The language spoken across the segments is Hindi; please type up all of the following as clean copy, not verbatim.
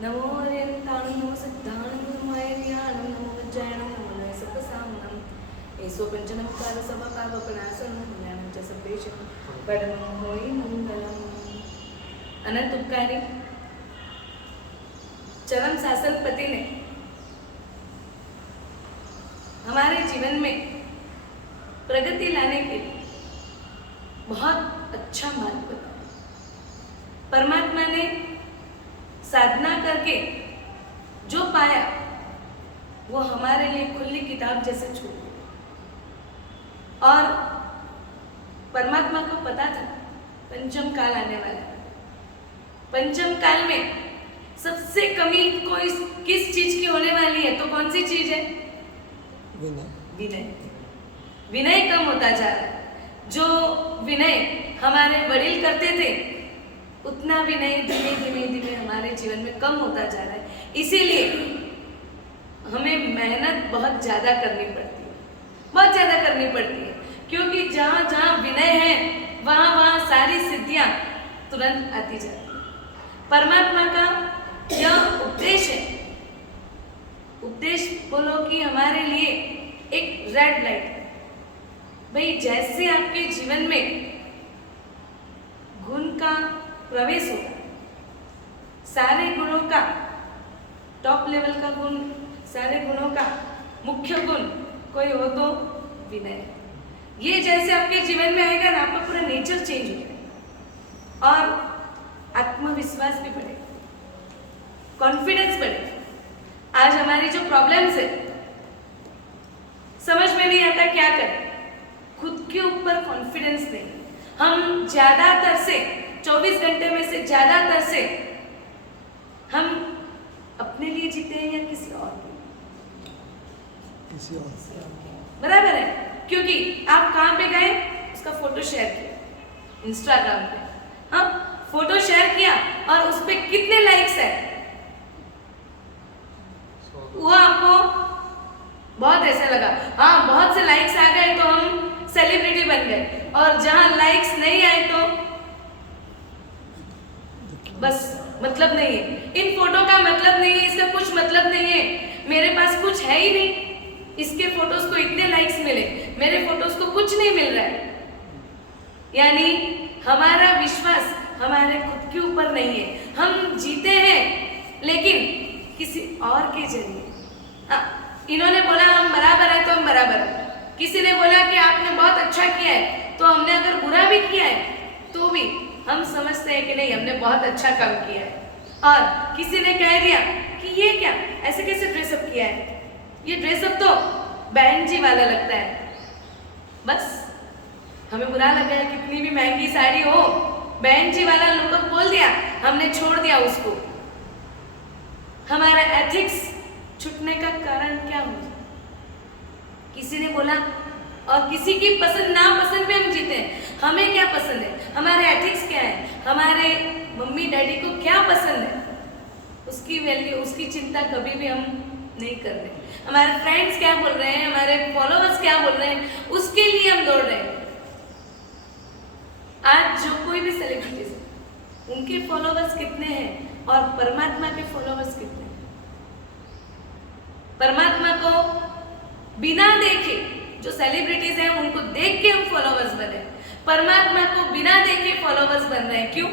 नमो हरियन्ताणं नमो सिद्धाणं नमो ऐर्याणं नमो वज्रायणं नमो नयसपसामनं एसो पंचनमकार समपापपणासनं ज्ञानं च सप्रेषं परमं होई मंगलम। अनंत उपकारी चरम शासन पति ने हमारे जीवन में प्रगति लाने के लिए बहुत अच्छा मार्ग बताया। परमात्मा ने साधना करके जो पाया वो हमारे लिए खुली किताब जैसे छोड़ दिया। और परमात्मा को पता था पंचम काल आने वाला है। पंचम काल में सबसे कमी कोई किस चीज की होने वाली है, तो कौन सी चीज है? विनय। विनय कम होता जा रहा है। जो विनय हमारे वडील करते थे उतना विनय धीमे धीमे धीमे हमारे जीवन में कम होता जा रहा है। इसीलिए हमें मेहनत बहुत ज्यादा करनी पड़ती है, बहुत ज्यादा करनी पड़ती है, क्योंकि जहाँ जहाँ विनय है वहाँ वहाँ सारी सिद्धियां तुरंत आती जाती है। परमात्मा का यह उपदेश है। उपदेश बोलो कि हमारे लिए एक रेड लाइट है। भाई जैसे आपके जीवन में गुण का प्रवेश होगा, सारे गुणों का टॉप लेवल का गुण, सारे गुणों का मुख्य गुण कोई हो तो विनय। ये जैसे आपके जीवन में आएगा ना, आपका पूरा नेचर चेंज हो जाएगा और आत्मविश्वास भी बढ़ेगा, कॉन्फिडेंस बढ़ेगा। आज हमारी जो प्रॉब्लम्स है, समझ में नहीं आता क्या करें, खुद के ऊपर कॉन्फिडेंस नहीं। हम ज्यादातर से 24 घंटे में से ज्यादातर से हम अपने लिए जीते हैं या किसी और के? किसी और। बराबर है, क्योंकि आप कहाँ पे गए, उसका फोटो शेयर किया इंस्टाग्राम पे, हाँ फोटो शेयर किया और उस पे कितने लाइक्स है वो आपको बहुत ऐसे लगा, हाँ बहुत से लाइक्स आ गए तो हम सेलिब्रिटी बन गए, और जहां लाइक्स नहीं आए तो बस मतलब नहीं है, इन फोटो का मतलब नहीं है, इसका कुछ मतलब नहीं है, मेरे पास कुछ है ही नहीं, इसके फोटोज को इतने लाइक्स मिले, मेरे फोटोज को कुछ नहीं मिल रहा है। यानी हमारा विश्वास हमारे खुद के ऊपर नहीं है। हम जीते हैं लेकिन किसी और के जरिए। इन्होंने बोला हम बराबर है तो हम बराबर है, किसी ने बोला कि आपने बहुत अच्छा किया है, तो हमने अगर बुरा भी किया है तो भी हम समझते हैं कि नहीं हमने बहुत अच्छा काम किया है। और किसी ने कह दिया कि ये क्या ऐसे कैसे ड्रेसअप किया है, ये ड्रेसअप तो बहन जी वाला लगता है, बस हमें बुरा लगा है, कितनी भी महंगी साड़ी हो बहन जी वाला लुकअप बोल दिया, हमने छोड़ दिया उसको। हमारा एथिक्स छूटने का कारण क्या हो? किसी ने बोला और किसी की पसंद ना पसंद पे हम जीते हैं। हमें क्या पसंद है, हमारे एथिक्स क्या है, हमारे मम्मी डैडी को क्या पसंद है, उसकी वैल्यू उसकी चिंता कभी भी हम नहीं कर रहे। हमारे फ्रेंड्स क्या बोल रहे हैं, हमारे फॉलोअर्स क्या बोल रहे हैं, उसके लिए हम दौड़ रहे हैं। आज जो कोई भी सेलिब्रिटीज है उनके फॉलोअर्स कितने हैं और परमात्मा के फॉलोअर्स कितने हैं? परमात्मा को बिना देखे जो सेलिब्रिटीज हैं उनको देख के हम फॉलोअर्स बने, परमात्मा को बिना देखे फॉलोअर्स बन रहे हैं। क्यों?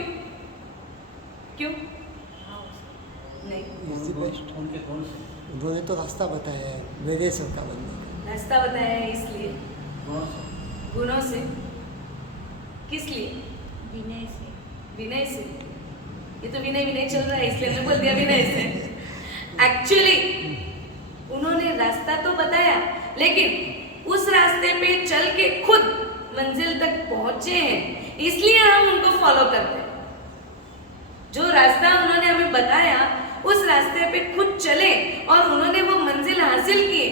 क्यों नहीं? उन्होंने तो रास्ता बताया है, मेरे का बनने रास्ता बताया है, इसलिए गुणों से। किस लिए? विनय से। विनय से। ये तो विनय विनय चल रहा है इसलिए मैंने बोल दिया विनय से। एक्चुअली उन्होंने रास्ता तो बताया, लेकिन उस रास्ते पे चल के खुद मंजिल तक पहुंचे हैं, इसलिए हम उनको फॉलो करते हैं। जो रास्ता उन्होंने हमें बताया उस रास्ते पे खुद चले और उन्होंने वो मंजिल हासिल की,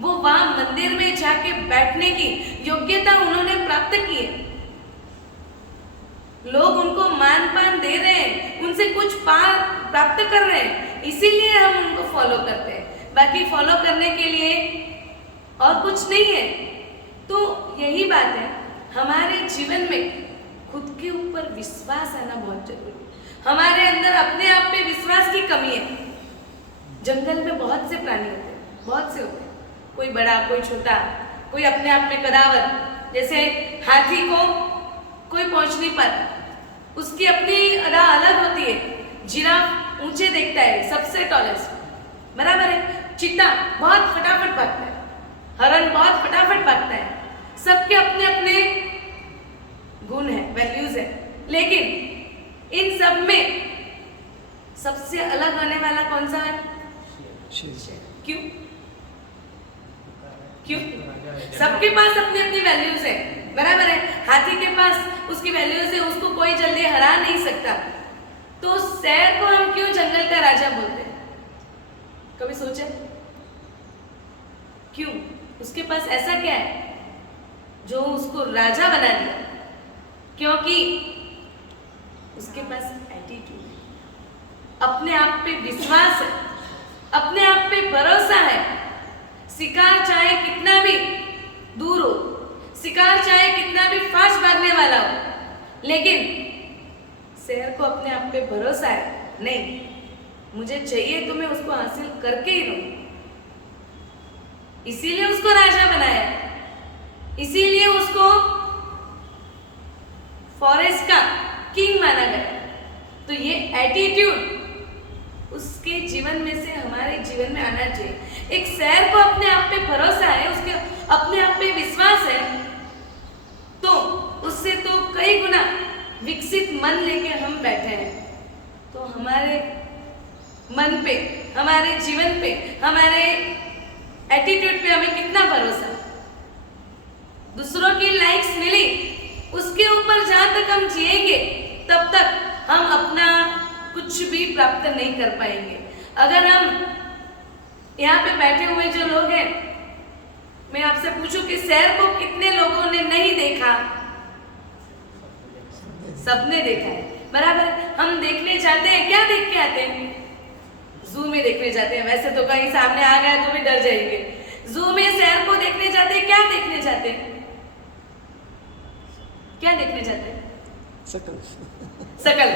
वो वहां मंदिर में जाके बैठने की योग्यता उन्होंने प्राप्त की है। लोग उनको मान पान दे रहे हैं, उनसे कुछ प्राप्त कर रहे हैं, इसीलिए हम उनको फॉलो करते हैं। बाकी फॉलो करने के लिए और कुछ नहीं है। तो यही बात है, हमारे जीवन में खुद के ऊपर विश्वास आना बहुत जरूरी है। हमारे अंदर अपने आप पे विश्वास विश्वास की कमी है। जंगल में बहुत से प्राणी होते हैं, बहुत से होते हैं, कोई बड़ा कोई छोटा, कोई अपने आप में कदावर। जैसे हाथी को कोई पहुंच नहीं पाता, उसकी अपनी अदा अलग होती है। जिराफ ऊंचे देखता है, सबसे टॉलेस्ट, बराबर है। चीता बहुत फटाफट भागता है, हरण बहुत फटाफट भागता है। सबके अपने अपने गुण है, वैल्यूज है। लेकिन इन सब में सबसे अलग होने वाला कौन सा है? क्यों? क्यों? सबके पास अपनी अपनी वैल्यूज है, बराबर है। हाथी के पास उसकी वैल्यूज है, उसको कोई जल्दी हरा नहीं सकता। तो शेर को हम क्यों जंगल का राजा बोलते हैं? कभी सोचे क्यों? उसके पास ऐसा क्या है जो उसको राजा बना दिया? क्योंकि उसके पास एटीट्यूड है, अपने आप पे विश्वास है, अपने आप पे भरोसा है। शिकार चाहे कितना भी दूर हो, शिकार चाहे कितना भी फास्ट भागने वाला हो, लेकिन शेर को अपने आप पे भरोसा है, नहीं मुझे चाहिए तो मैं उसको हासिल करके ही रहूं। इसीलिए उसको राजा बनाया, इसीलिए उसको फॉरेस्ट का किंग माना गया। तो ये एटीट्यूड उसके जीवन में से हमारे जीवन में आना चाहिए। एक शेर को अपने आप पे भरोसा है, उसके अपने आप पे विश्वास है, तो उससे तो कई गुना विकसित मन लेके हम बैठे हैं। तो हमारे मन पे, हमारे जीवन पे, हमारे एटीट्यूड पे हमें कितना भरोसा? दूसरों की लाइक्स मिली, उसके ऊपर जहां तक हम जिएंगे तब तक हम अपना कुछ भी प्राप्त नहीं कर पाएंगे। अगर हम यहाँ पे बैठे हुए जो लोग हैं, मैं आपसे पूछूं कि शेर को कितने लोगों ने नहीं देखा? सबने देखा है, बराबर। हम देखने जाते हैं, क्या देख के आते हैं? जू में देखने जाते हैं। वैसे तो कहीं सामने आ गया तो भी डर जाएंगे। जू में शेर को देखने जाते हैं, क्या देखने जाते हैं? क्या देखने जाते हैं? शकल।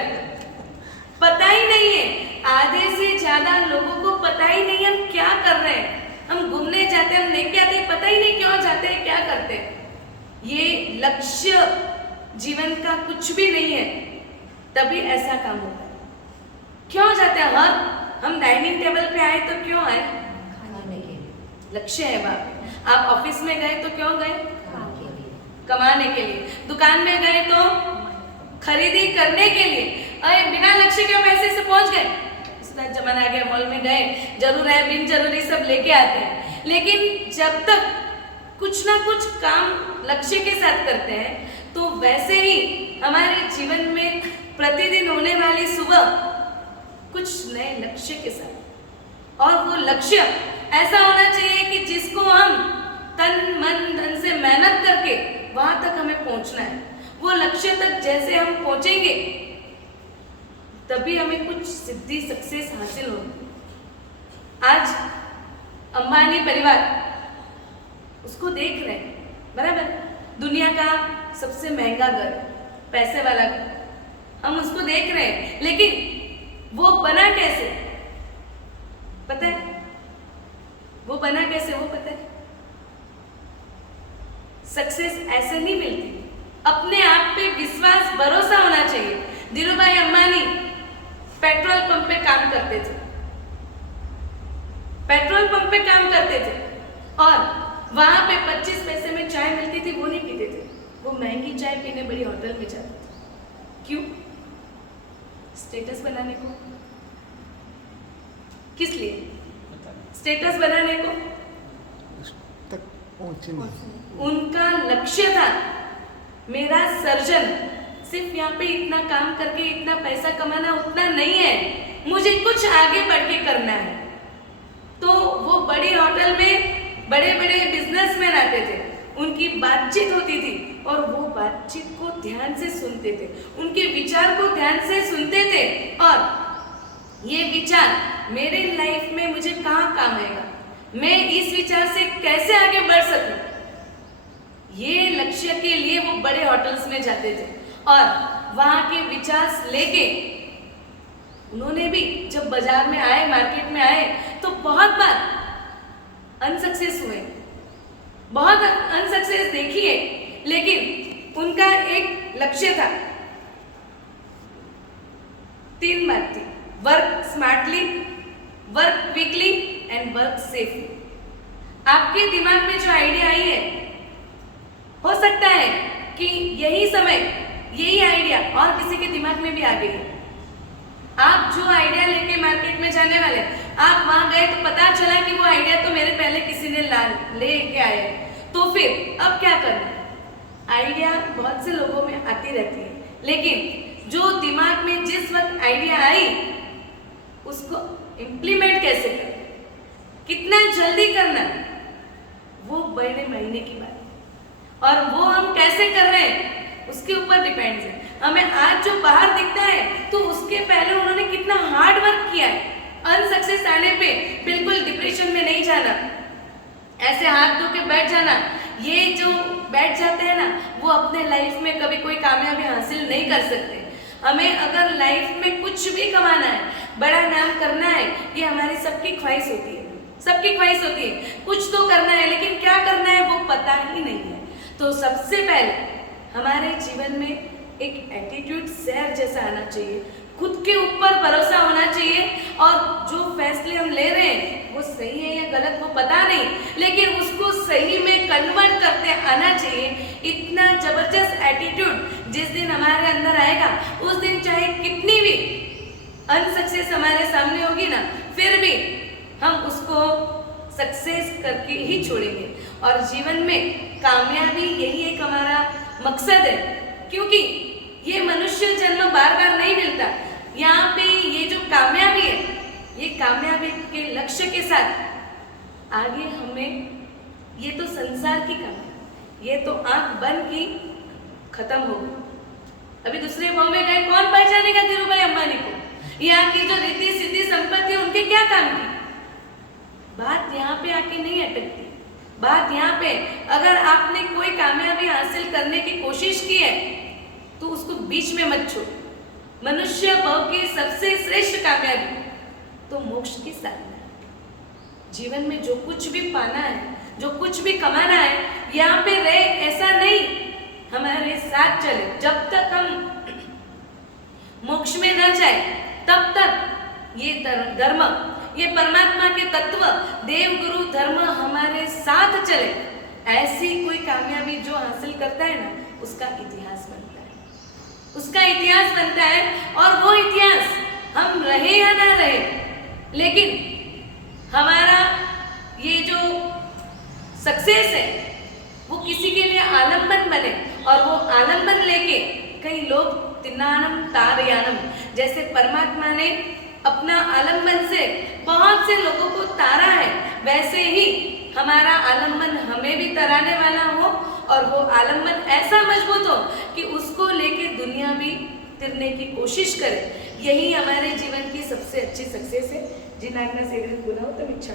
पता ही नहीं है, आधे से ज्यादा लोगों को पता ही नहीं हम क्या कर रहे हैं। हम घूमने जाते हैं, हम देख के आते हैं, पता ही नहीं क्यों जाते हैं, क्या करते हैं। ये लक्ष्य जीवन का कुछ भी नहीं है, तभी ऐसा काम होता है। क्यों जाते हैं? हम डाइनिंग टेबल पे आए तो क्यों आए? खाने के लिए। लक्ष्य है वहां पे। आप ऑफिस में गए तो क्यों गए? कमाने के लिए। दुकान में गए तो खरीदी करने के लिए। अरे बिना लक्ष्य के पैसे से पहुंच गए, इतना जमाना आ गया, मॉल में गए, जरूर है बिन जरूरी सब लेके आते हैं। लेकिन जब तक कुछ ना कुछ काम लक्ष्य के साथ करते हैं, तो वैसे ही हमारे जीवन में प्रतिदिन होने वाली सुबह कुछ नए लक्ष्य के साथ, और वो लक्ष्य ऐसा होना चाहिए कि जिसको हम तन मन धन से मेहनत करके वहां तक हमें पहुंचना है। वो लक्ष्य तक जैसे हम पहुंचेंगे तभी हमें कुछ सिद्धि, सक्सेस हासिल होगी। आज अंबानी परिवार, उसको देख रहे हैं, बराबर। दुनिया का सबसे महंगा घर, पैसे वाला घर, हम उसको देख रहे हैं, लेकिन वो बना कैसे पता है? वो बना कैसे वो पता है? सक्सेस ऐसे नहीं मिलती, अपने आप पे विश्वास, भरोसा होना चाहिए। धीरूभाई अंबानी पेट्रोल पंप पे काम करते थे, पेट्रोल पंप पे काम करते थे, और वहां पे 25 पैसे में चाय मिलती थी, वो नहीं पीते थे, वो महंगी चाय पीने बड़ी होटल में जाते थे। क्यों? स्टेटस बनाने को। किस लिए? स्टेटस बनाने को तक पहुंचने। उनका लक्ष्य था, मेरा सर्जन सिर्फ यहाँ पे इतना काम करके इतना पैसा कमाना उतना नहीं है, मुझे कुछ आगे बढ़ के करना है। तो वो बड़ी होटल में बड़े बड़े बिजनेसमैन आते थे, उनकी बातचीत होती थी, और वो बातचीत को ध्यान से सुनते थे, उनके विचार को ध्यान से सुनते थे, और ये विचार मेरे लाइफ में मुझे कहाँ काम आएगा, मैं इस विचार से कैसे आगे बढ़ सकूं, ये लक्ष्य के लिए वो बड़े होटल्स में जाते थे, और वहां के विचार लेके उन्होंने भी जब बाजार में आए, मार्केट में आए, तो बहुत बार अनसक्सेस हुए, बहुत अनसक्सेस देखी है, लेकिन उनका एक लक्ष्य था, 3 बात थी: work smartly, work quickly and work safely. आपके दिमाग में जो आइडिया आई है, हो सकता है कि यही समय, यही आइडिया और किसी के दिमाग में भी आ गई है। आप जो आइडिया लेके मार्केट में जाने वाले, आप वहां गए तो पता चला कि वो आइडिया तो मेरे पहले किसी ने लेके आए, तो फिर अब क्या करना? आइडिया बहुत से लोगों में आती रहती है, लेकिन जो दिमाग में जिस वक्त आइडिया आई, उसको इम्प्लीमेंट कैसे करना, कितना जल्दी करना, वो बड़े महीने की बात है। और वो हम कैसे कर रहे हैं, उसके ऊपर डिपेंड्स है। हमें आज जो बाहर दिखता है, तो उसके पहले उन्होंने कितना हार्ड वर्क किया है। अनसक्सेस आने पे बिल्कुल डिप्रेशन में नहीं जाना, ऐसे हाथ धो के बैठ जाना, ये जो बैठ जाते हैं ना, वो अपने लाइफ में कभी कोई कामयाबी हासिल नहीं कर सकते। हमें अगर लाइफ में कुछ भी कमाना है, बड़ा नाम करना है, ये हमारी सबकी ख्वाहिश होती है, सबकी ख्वाहिश होती है। कुछ तो करना है, लेकिन क्या करना है वो पता ही नहीं है। तो सबसे पहले हमारे जीवन में एक एटीट्यूड शेर जैसा आना चाहिए, खुद के ऊपर भरोसा होना चाहिए, और जो फैसले हम ले रहे हैं वो सही है या गलत वो पता नहीं, लेकिन उसको सही में कन्वर्ट करते आना चाहिए। इतना जबरदस्त एटीट्यूड जिस दिन हमारे अंदर आएगा, उस दिन चाहे कितनी भी अनसक्सेस हमारे सामने होगी ना, फिर भी हम उसको सक्सेस करके ही छोड़ेंगे। और जीवन में कामयाबी यही एक हमारा मकसद है, क्योंकि ये मनुष्य जन्म बार बार नहीं मिलता। यहाँ पे ये जो कामयाबी है, ये कामयाबी के लक्ष्य के साथ आगे हमें, ये तो संसार की कामयाबी, ये तो आंख बंद की खत्म हो गई। अभी दूसरे भाव में गए, कौन पहचानेगा धीरू भाई अंबानी को? यहाँ की जो रिद्धि सिद्धि संपत्ति है, उनके क्या काम की? बात यहाँ पे आके नहीं अटकती। बात यहाँ पे, अगर आपने कोई कामयाबी हासिल करने की कोशिश की है, तो उसको बीच में मत छोड़ो। मनुष्य भाव की सबसे श्रेष्ठ कामयाबी तो मोक्ष की साधना है। जीवन में जो कुछ भी पाना है, जो कुछ भी कमाना है, यहाँ पे रहे ऐसा नहीं, हमारे साथ चले। जब तक हम मोक्ष में न जाए, तब तक ये धर्म, ये परमात्मा के तत्व, देव गुरु धर्म हमारे साथ चले। ऐसी कोई कामयाबी जो हासिल करता है ना, उसका इतिहास बनता है, उसका इतिहास बनता है। और वो इतिहास हम रहे या ना रहे, लेकिन हमारा ये जो सक्सेस है, वो किसी के लिए आलम्बन बने, और वो आलम्बन लेके कई लोग तिन्नानम तारयानम, जैसे परमात्मा ने अपना आलम्बन से बहुत से लोगों को तारा है, वैसे ही हमारा आलम्बन हमें भी तराने वाला हो, और वो आलम्बन ऐसा मजबूत हो कि उसको लेके दुनिया भी तिरने की कोशिश करे। यही हमारे जीवन की सबसे अच्छी सक्सेस है। जिन आज्ञा से बोला हो तब इच्छा